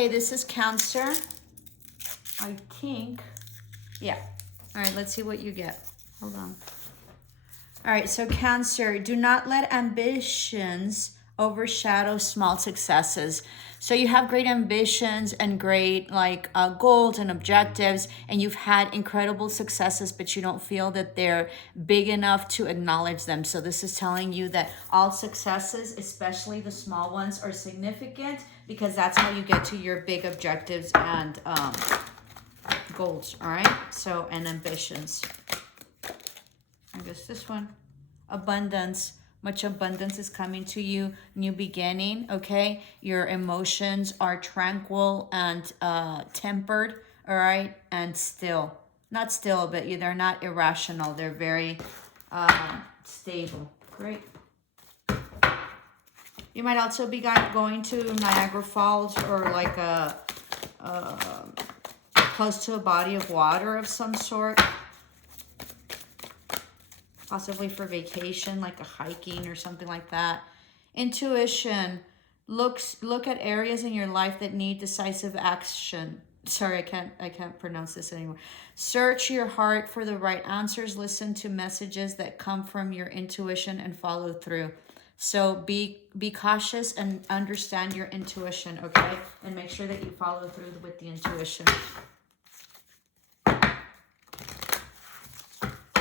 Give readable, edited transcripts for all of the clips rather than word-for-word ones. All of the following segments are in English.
Okay, this is Cancer. I think, yeah. All right, let's see what you get. Hold on. All right, so Cancer, do not let ambitions overshadow small successes. So you have great ambitions and great goals and objectives, and you've had incredible successes, but you don't feel that they're big enough to acknowledge them. So this is telling you that all successes, especially the small ones, are significant because that's how you get to your big objectives and goals. All right, so and ambitions. I guess this one, abundance. Much abundance is coming to you. New beginning, okay? Your emotions are tranquil and tempered, all right? And still. Not still, but they're not irrational. They're very stable. Great. You might also be going to Niagara Falls or like close to a body of water of some sort. Possibly for vacation, like a hiking or something like that. Intuition. Look at areas in your life that need decisive action. Sorry, I can't pronounce this anymore. Search your heart for the right answers. Listen to messages that come from your intuition and follow through. So be cautious and understand your intuition, okay? And make sure that you follow through with the intuition.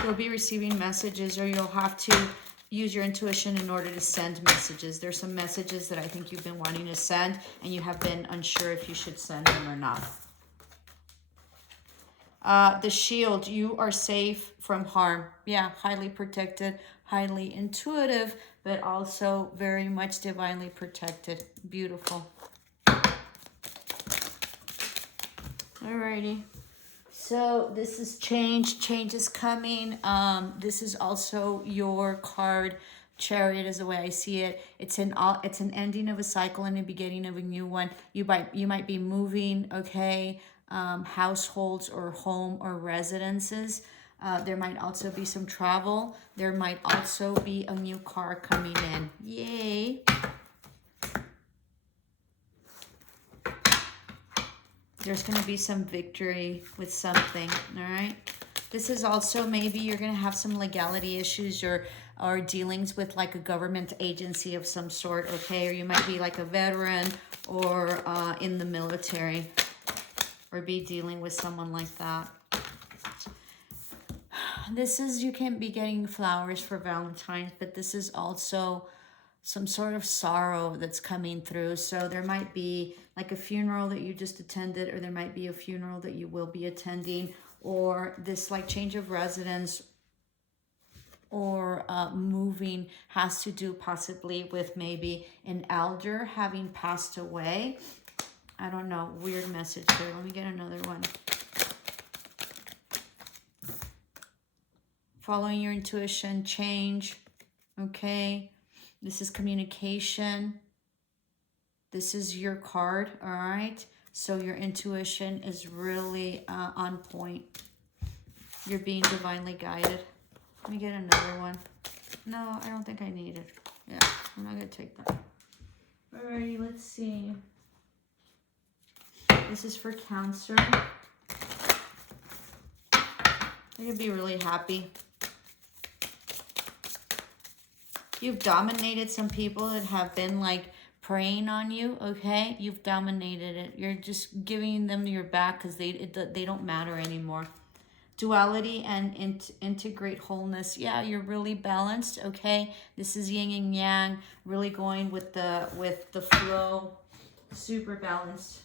You'll be receiving messages, or you'll have to use your intuition in order to send messages. There's some messages that I think you've been wanting to send, and you have been unsure if you should send them or not. The shield, you are safe from harm. Yeah, highly protected, highly intuitive, but also very much divinely protected. Beautiful. Alrighty. So this is change. Change is coming. This is also your card. Chariot is the way I see it. It's an ending of a cycle and a beginning of a new one. You might be moving, okay, households or home or residences. There might also be some travel. There might also be a new car coming in. Yay. There's going to be some victory with something, all right? This is also maybe you're going to have some legality issues or dealings with like a government agency of some sort, okay? Or you might be like a veteran or in the military or be dealing with someone like that. This is, you can be getting flowers for Valentine's, but this is also some sort of sorrow that's coming through. So there might be like a funeral that you just attended, or there might be a funeral that you will be attending, or this like change of residence or moving has to do possibly with maybe an elder having passed away. I don't know, weird message here. Let me get another one. Following your intuition, change, okay? This is communication. This is your card, all right? So your intuition is really on point. You're being divinely guided. Let me get another one. No, I don't think I need it. Yeah, I'm not going to take that. Alrighty, let's see. This is for Cancer. You're going to be really happy. You've dominated some people that have been like preying on you, okay? You've dominated it. You're just giving them your back because they don't matter anymore. Duality and integrate wholeness. Yeah, you're really balanced, okay? This is yin and yang, really going with the flow. Super balanced.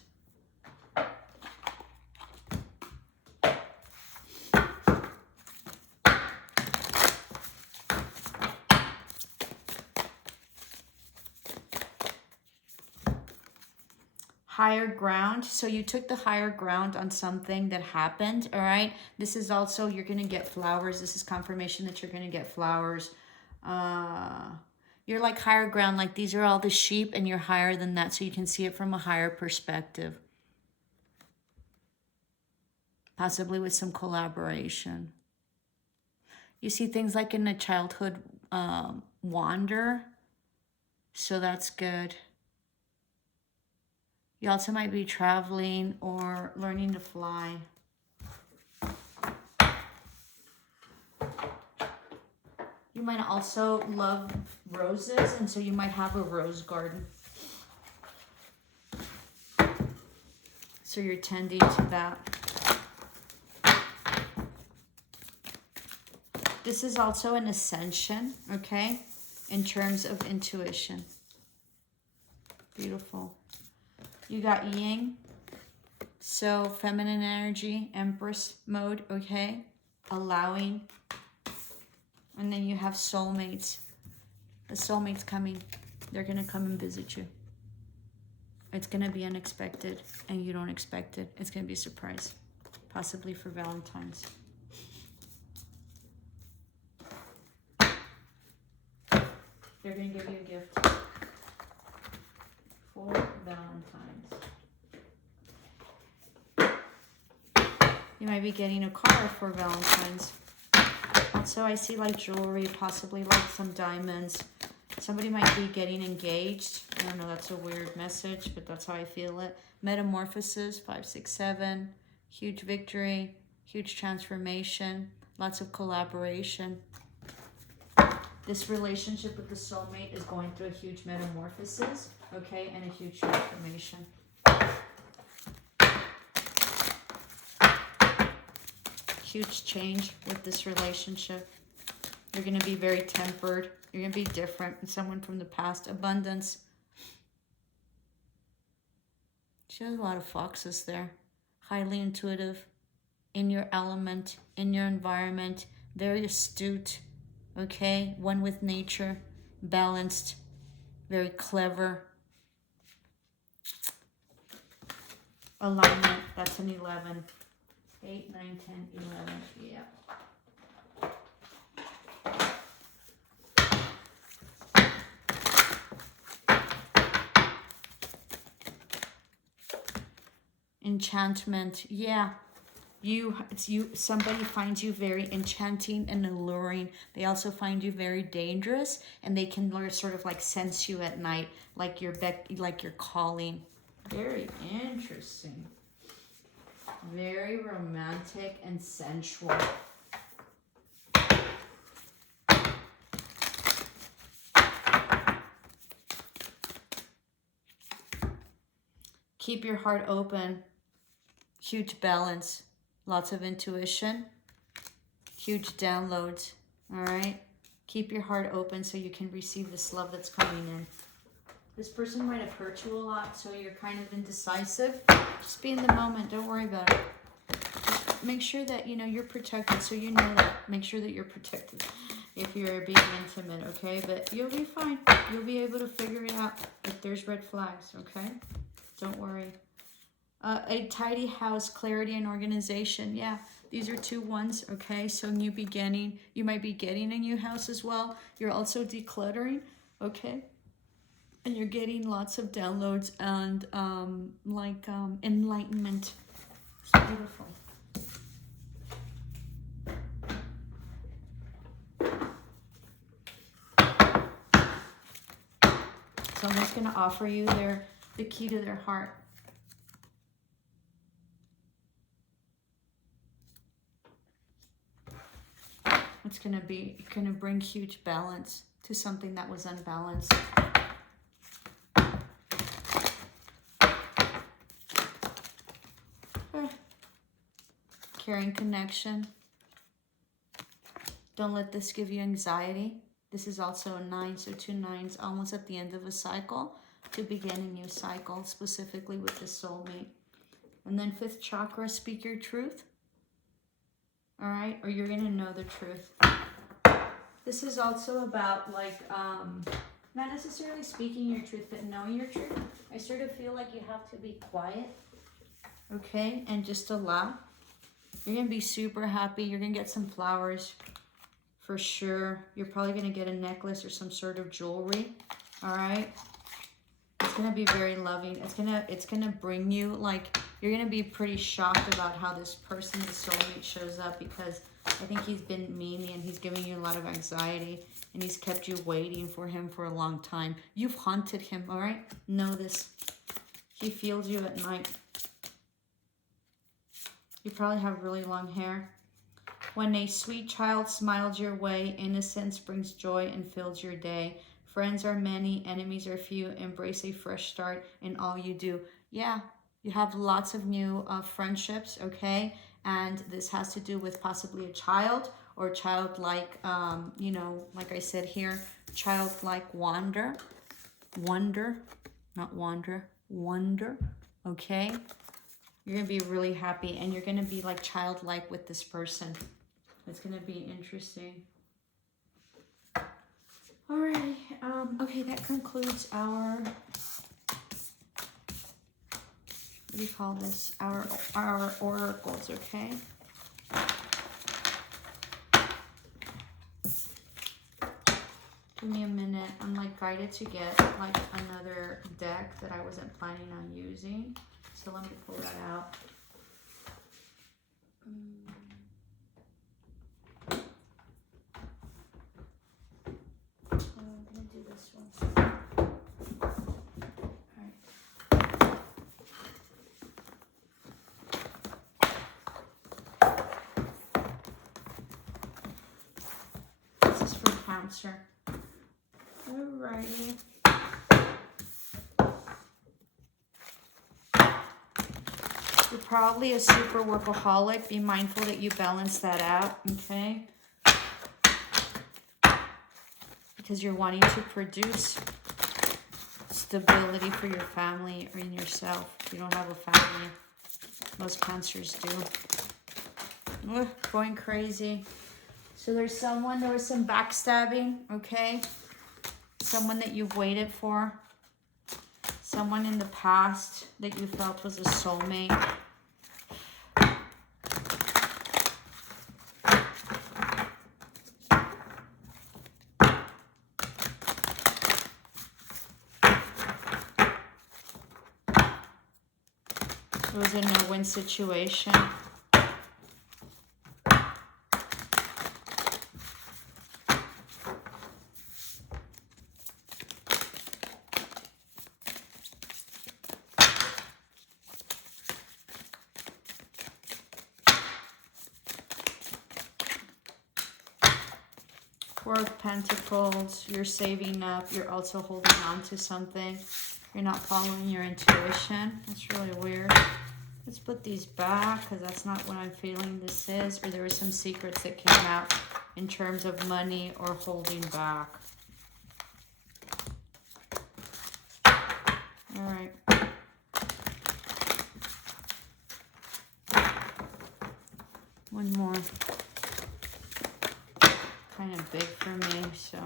Higher ground. So you took the higher ground on something that happened, all right? This is also, you're going to get flowers. This is confirmation that you're going to get flowers. You're like higher ground, like these are all the sheep and you're higher than that, so you can see it from a higher perspective. Possibly with some collaboration. You see things like in a childhood wander, so that's good. You also might be traveling or learning to fly. You might also love roses, and so you might have a rose garden. So you're tending to that. This is also an ascension, okay, in terms of intuition. Beautiful. You got yin, so feminine energy, empress mode, okay, allowing. And then you have soulmates. The soulmate's coming. They're going to come and visit you. It's going to be unexpected, and you don't expect it. It's going to be a surprise, possibly for Valentine's. They're going to give you a gift for Valentine's. You might be getting a car for Valentine's. Also, I see like jewelry, possibly like some diamonds. Somebody might be getting engaged. I don't know, that's a weird message, but that's how I feel it. Metamorphosis, 5, 6, 7. Huge victory, huge transformation, lots of collaboration. This relationship with the soulmate is going through a huge metamorphosis, okay, and a huge transformation. Huge change with this relationship. You're going to be very tempered. You're going to be different than someone from the past. Abundance. She has a lot of foxes there. Highly intuitive, in your element, in your environment, very astute, okay? One with nature, balanced, very clever. Alignment, that's an 11. 8, 9, 10, 11, yeah. Enchantment, yeah. Somebody finds you very enchanting and alluring. They also find you very dangerous, and they can sort of like sense you at night, like you're calling. Very interesting. Very romantic and sensual. Keep your heart open. Huge balance. Lots of intuition. Huge downloads. All right? Keep your heart open so you can receive this love that's coming in. This person might have hurt you a lot, so you're kind of indecisive. Just be in the moment. Don't worry about it. Just make sure that, you're protected, so you know that. Make sure that you're protected if you're being intimate, okay? But you'll be fine. You'll be able to figure it out if there's red flags, okay? Don't worry. A tidy house, clarity and organization. Yeah, these are 2 ones, okay? So new beginning. You might be getting a new house as well. You're also decluttering, okay? And you're getting lots of downloads and enlightenment. It's beautiful. Someone's going to offer you the key to their heart. It's going to bring huge balance to something that was unbalanced. Caring connection. Don't let this give you anxiety. This is also a 9, so 2 9s, almost at the end of a cycle, to begin a new cycle, specifically with the soulmate. And then 5th chakra, speak your truth. All right, or you're gonna know the truth. This is also about not necessarily speaking your truth, but knowing your truth. I sort of feel like you have to be quiet, okay, and just allow. You're gonna be super happy. You're gonna get some flowers for sure. You're probably gonna get a necklace or some sort of jewelry. All right. It's gonna be very loving. It's gonna bring you you're gonna be pretty shocked about how this person, the soulmate, shows up, because I think he's been mean and he's giving you a lot of anxiety and he's kept you waiting for him for a long time. You've haunted him, all right? Know this. She feels you at night. You probably have really long hair. When a sweet child smiles your way, innocence brings joy and fills your day. Friends are many, enemies are few. Embrace a fresh start in all you do. Yeah, you have lots of new friendships, okay? And this has to do with possibly a child or childlike, you know, like I said here, childlike wonder, not wander, wonder, okay? You're going to be really happy and you're going to be like childlike with this person. It's going to be interesting. Alrighty. Okay, that concludes our, what do you call this? Our oracles, okay? Give me a minute. I'm like guided to get like another deck that I wasn't planning on using. So let me pull that out. I'm gonna do this one. Alright. This is for Cancer. Alrighty. You're probably a super workaholic. Be mindful that you balance that out, okay? Because you're wanting to produce stability for your family or in yourself. If you don't have a family, most Cancers do. Ugh, going crazy. So there was some backstabbing, okay? Someone that you've waited for. Someone in the past that you felt was a soulmate. It was a no-win situation. Four of Pentacles, you're saving up, you're also holding on to something. You're not following your intuition. That's really weird. Let's put these back because that's not what I'm feeling this is. Or there were some secrets that came out in terms of money or holding back. All right. One more. Kind of big for me, so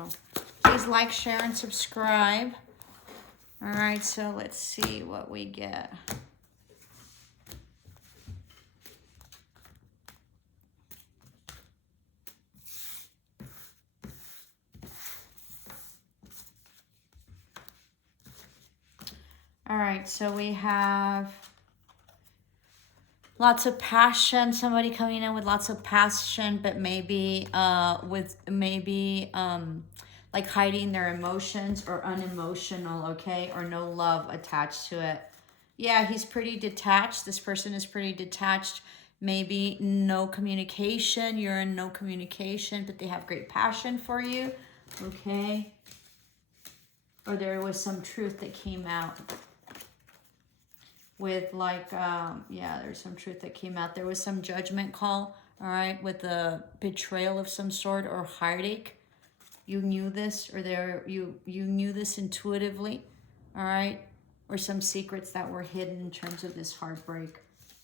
please like, share, and subscribe. All right, so let's see what we get. All right, so we have lots of passion, somebody coming in with lots of passion, but maybe like hiding their emotions or unemotional, okay? Or no love attached to it. Yeah, he's pretty detached. This person is pretty detached. Maybe no communication. You're in no communication, but they have great passion for you, okay? Or there was some truth that came out. With like, yeah, there's some truth that came out. There was some judgment call, all right, with a betrayal of some sort or heartache. You knew this, or you knew this intuitively, all right? Or some secrets that were hidden in terms of this heartbreak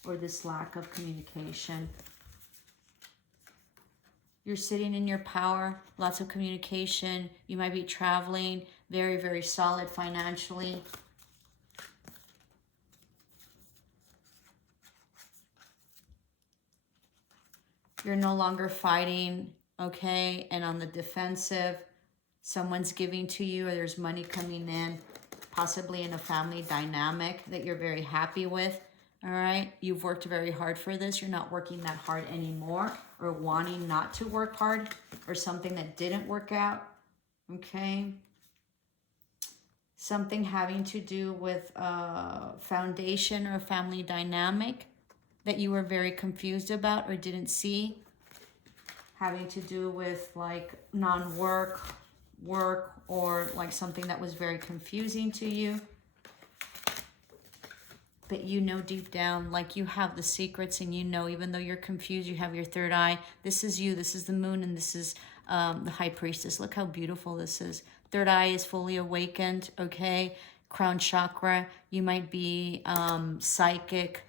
or this lack of communication. You're sitting in your power, lots of communication. You might be traveling, very, very solid financially. You're no longer fighting, okay, and on the defensive. Someone's giving to you or there's money coming in, possibly in a family dynamic that you're very happy with, all right? You've worked very hard for this. You're not working that hard anymore or wanting not to work hard or something that didn't work out, okay? Something having to do with foundation or family dynamic that you were very confused about or didn't see. Having to do with like non-work, work, or like something that was very confusing to you. But you know deep down, like you have the secrets, and you know, even though you're confused, you have your third eye. This is you, this is the moon, and this is the high priestess. Look how beautiful this is. Third eye is fully awakened, okay? Crown chakra, you might be psychic,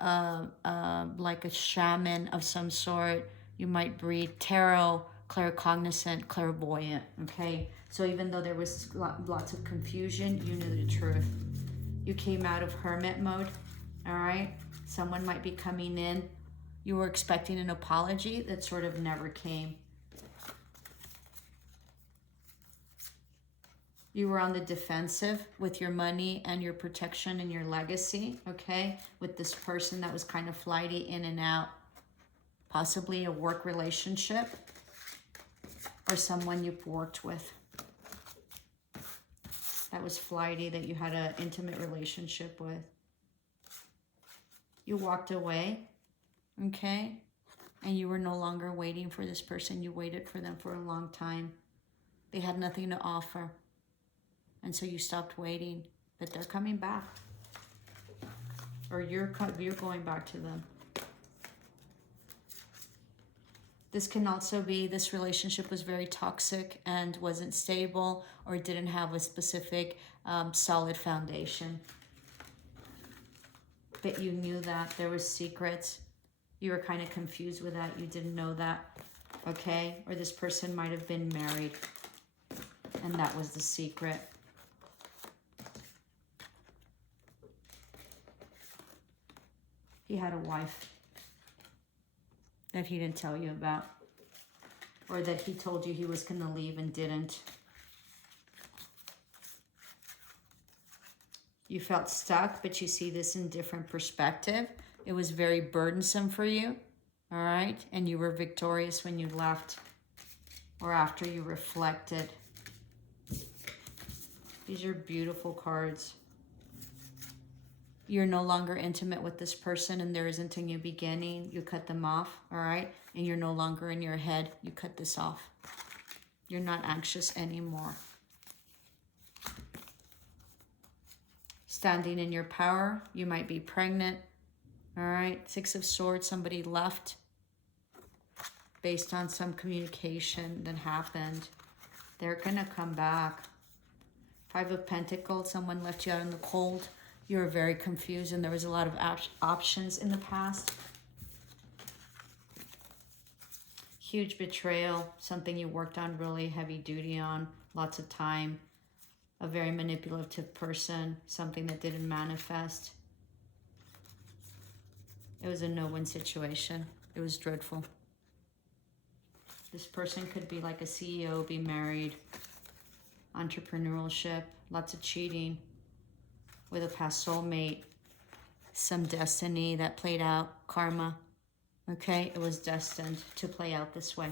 like a shaman of some sort. You might be tarot, claircognizant, clairvoyant, okay? So even though there was lots of confusion, you knew the truth. You came out of hermit mode, all right? Someone might be coming in. You were expecting an apology that sort of never came. You were on the defensive with your money and your protection and your legacy, okay? With this person that was kind of flighty in and out. Possibly a work relationship or someone you've worked with that was flighty, that you had an intimate relationship with. You walked away, okay? And you were no longer waiting for this person. You waited for them for a long time. They had nothing to offer. And so you stopped waiting, but they're coming back. Or you're going back to them. This can also be this relationship was very toxic and wasn't stable or didn't have a specific solid foundation. But you knew that there was secrets. You were kind of confused with that. You didn't know that, okay? Or this person might have been married and that was the secret. He had a wife that he didn't tell you about, or that he told you he was going to leave and didn't. You felt stuck, but you see this in different perspective. It was very burdensome for you, all right? And you were victorious when you left or after you reflected. These are beautiful cards. You're no longer intimate with this person and there isn't a new beginning. You cut them off, all right? And you're no longer in your head. You cut this off. You're not anxious anymore. Standing in your power. You might be pregnant, all right? Six of Swords, somebody left based on some communication that happened. They're gonna come back. Five of Pentacles, someone left you out in the cold. You were very confused and there was a lot of options in the past. Huge betrayal, something you worked on really heavy duty on, lots of time. A very manipulative person, something that didn't manifest. It was a no-win situation. It was dreadful. This person could be like a CEO, be married, entrepreneurship, lots of cheating. With a past soulmate, some destiny that played out, karma, okay? It was destined to play out this way.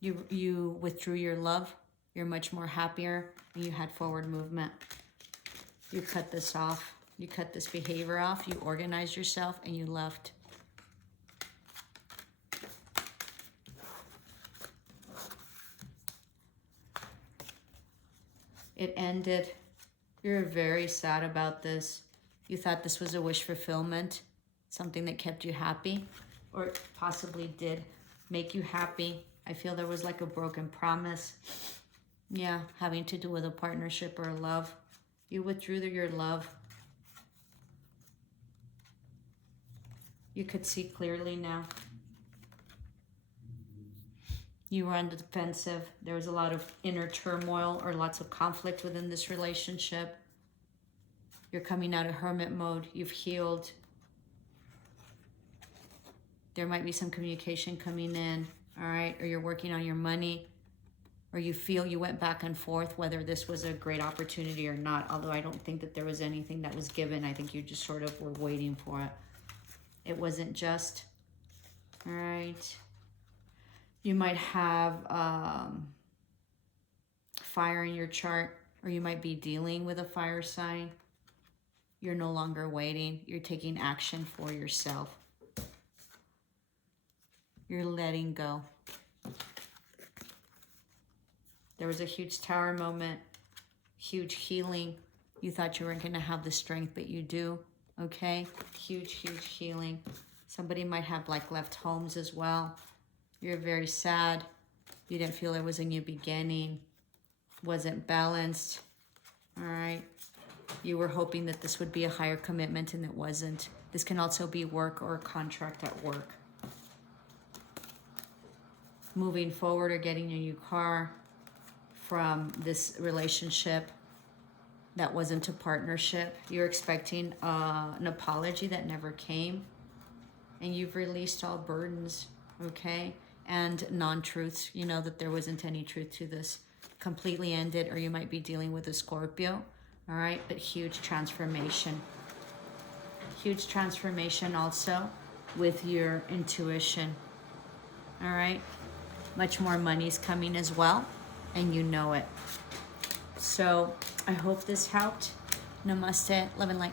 You withdrew your love, you're much more happier, and you had forward movement. You cut this off, you cut this behavior off, you organized yourself, and you left. It ended. You're very sad about this. You thought this was a wish fulfillment, something that kept you happy, or it possibly did make you happy. I feel there was like a broken promise. Yeah, having to do with a partnership or a love. You withdrew your love. You could see clearly now. You were on the defensive. There was a lot of inner turmoil or lots of conflict within this relationship. You're coming out of hermit mode. You've healed. There might be some communication coming in, all right? Or you're working on your money, or you feel you went back and forth whether this was a great opportunity or not. Although I don't think that there was anything that was given. I think you just sort of were waiting for it. It wasn't just, all right? You might have fire in your chart, or you might be dealing with a fire sign. You're no longer waiting. You're taking action for yourself. You're letting go. There was a huge tower moment, huge healing. You thought you weren't going to have the strength, but you do, okay? Huge, huge healing. Somebody might have like left homes as well. You're very sad. You didn't feel there was a new beginning. Wasn't balanced, all right? You were hoping that this would be a higher commitment and it wasn't. This can also be work or a contract at work. Moving forward or getting a new car from this relationship that wasn't a partnership. You're expecting an apology that never came. And you've released all burdens, okay? And non-truths. You know that there wasn't any truth to this. Completely ended, or you might be dealing with a Scorpio, all right? But huge transformation. Huge transformation also with your intuition, all right? Much more money's coming as well, and you know it. So I hope this helped. Namaste, love and light.